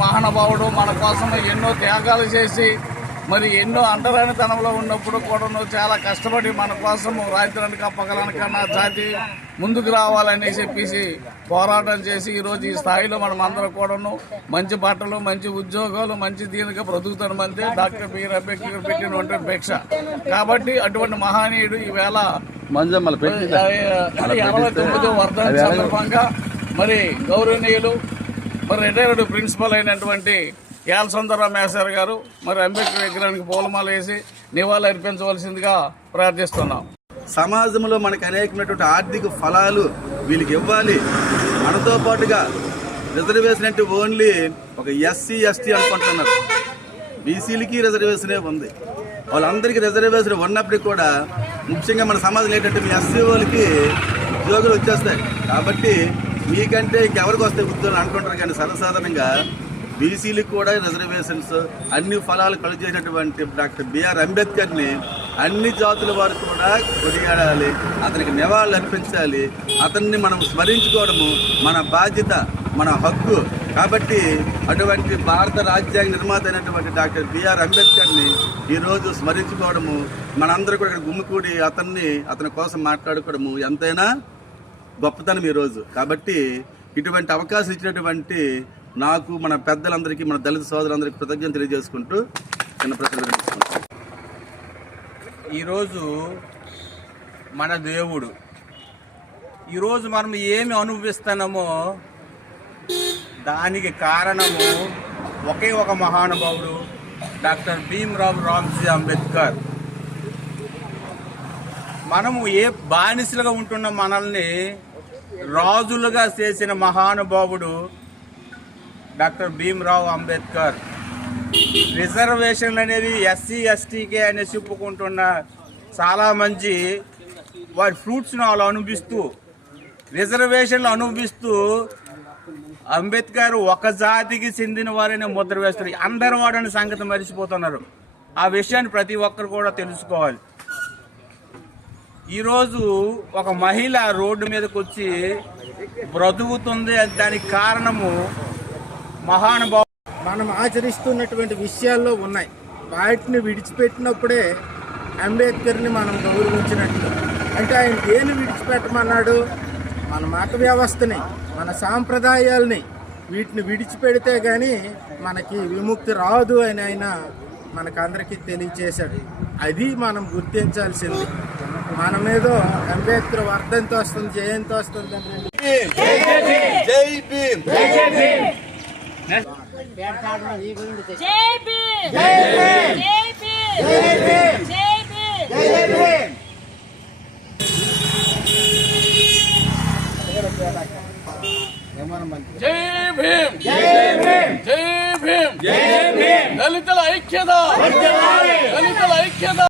మహానుభావుడు మన కోసం ఎన్నో త్యాగాలు చేసి మరి ఎన్నో అంటరానితనంలో ఉన్నప్పుడు కూడా చాలా కష్టపడి మన కోసము రాత్రనక పగలనక నా జాతి ముందుకు రావాలని చెప్పేసి పోరాటం చేసి ఈరోజు ఈ స్థాయిలో మనం అందరం కూడాను మంచి బట్టలు మంచి ఉద్యోగాలు మంచి దీనిగా బ్రతుకుతాం అంతే డాక్టర్ బిఆర్ అంబేద్కర్ పెట్టినటువంటి భిక్ష. కాబట్టి అటువంటి మహనీయుడు ఈవేళ 89వ వర్ధంతి సందర్భంగా మరి గౌరవనీయులు మరి రిటైర్డ్ ప్రిన్సిపల్ అయినటువంటి యాల్ సుందరరావు మేస్టర్ గారు మరి అంబేద్కర్ విగ్రహానికి పూలమాల వేసి నివాళులు అర్పించవలసిందిగా ప్రార్థిస్తున్నాం. సమాజంలో మనకు అనేకమైనటువంటి ఆర్థిక ఫలాలు వీళ్ళకి ఇవ్వాలి. మనతో పాటుగా రిజర్వేషన్ అంటే ఓన్లీ ఒక ఎస్సీ ఎస్టీ అనుకుంటున్నారు. బీసీలకి రిజర్వేషనే ఉంది. వాళ్ళందరికీ రిజర్వేషన్ ఉన్నప్పటికీ కూడా ముఖ్యంగా మన సమాజంలో ఏంటంటే మీ ఎస్సీ వాళ్ళకి ఉద్యోగులు వచ్చేస్తాయి కాబట్టి మీకంటే ఇంకెవరికి వస్తాయి ఉద్యోగాలు అనుకుంటారు. కానీ సర్వసాధారణంగా బీసీలకు కూడా రిజర్వేషన్స్ అన్ని ఫలాలు కలుగు చేసినటువంటి డాక్టర్ బిఆర్ అంబేద్కర్ని అన్ని జాతుల వారు కూడా కొనియాడాలి, అతనికి నివాళులు అర్పించాలి, అతన్ని మనం స్మరించుకోవడము మన బాధ్యత, మన హక్కు. కాబట్టి అటువంటి భారత రాజ్యాంగ నిర్మాత అయినటువంటి డాక్టర్ బిఆర్ అంబేద్కర్ని ఈరోజు స్మరించుకోవడము, మనందరూ కూడా ఇక్కడ గుమ్మికూడి అతని కోసం మాట్లాడుకోవడము ఎంతైనా గొప్పతనం ఈరోజు. కాబట్టి ఇటువంటి అవకాశం ఇచ్చినటువంటి నాకు, మన పెద్దలందరికీ, మన దళిత సోదరులందరికీ కృతజ్ఞత తెలియజేసుకుంటూ చిన్న ప్రశ్న. ఈరోజు మన దేవుడు, ఈరోజు మనం ఏమి అనుభవిస్తున్నామో దానికి కారణము ఒకే ఒక మహానుభావుడు డాక్టర్ భీమ్రావ్ రామ్జీ అంబేద్కర్. మనము ఏ బానిసలుగా ఉంటున్న మనల్ని రాజులుగా చేసిన మహానుభావుడు డాక్టర్ భీమ్రావ్ అంబేద్కర్. రిజర్వేషన్లు అనేవి ఎస్సీ ఎస్టీకే అని చెప్పుకుంటున్న చాలామంది వారి ఫ్రూట్స్ను వాళ్ళు అనుభవిస్తూ, రిజర్వేషన్లు అనుభవిస్తూ అంబేద్కర్ ఒక జాతికి చెందిన వారిని ముద్ర వేస్తారు. అందరూ వాడని సంగతి మరిచిపోతున్నారు. ఆ విషయాన్ని ప్రతి ఒక్కరు కూడా తెలుసుకోవాలి. ఈరోజు ఒక మహిళ రోడ్డు మీదకి వచ్చి బ్రతుకుతుంది, దానికి కారణము మహానుభావుడు. మనం ఆచరిస్తున్నటువంటి విషయాల్లో ఉన్నాయి. వాటిని విడిచిపెట్టినప్పుడే అంబేద్కర్ని మనం గౌరవించినట్లు. అంటే ఆయన దేన్ని విడిచిపెట్టమన్నాడు? మన మత వ్యవస్థని, మన సాంప్రదాయాల్ని, వీటిని విడిచిపెడితే కానీ మనకి విముక్తి రాదు అని ఆయన మనకందరికీ తెలియచేశాడు. అది మనం గుర్తించాల్సింది. మనమేదో అంబేద్కర్ వర్ధంతి వస్తుంది, జయంతి వస్తుంది అంటే దళితుల ఐక్యత.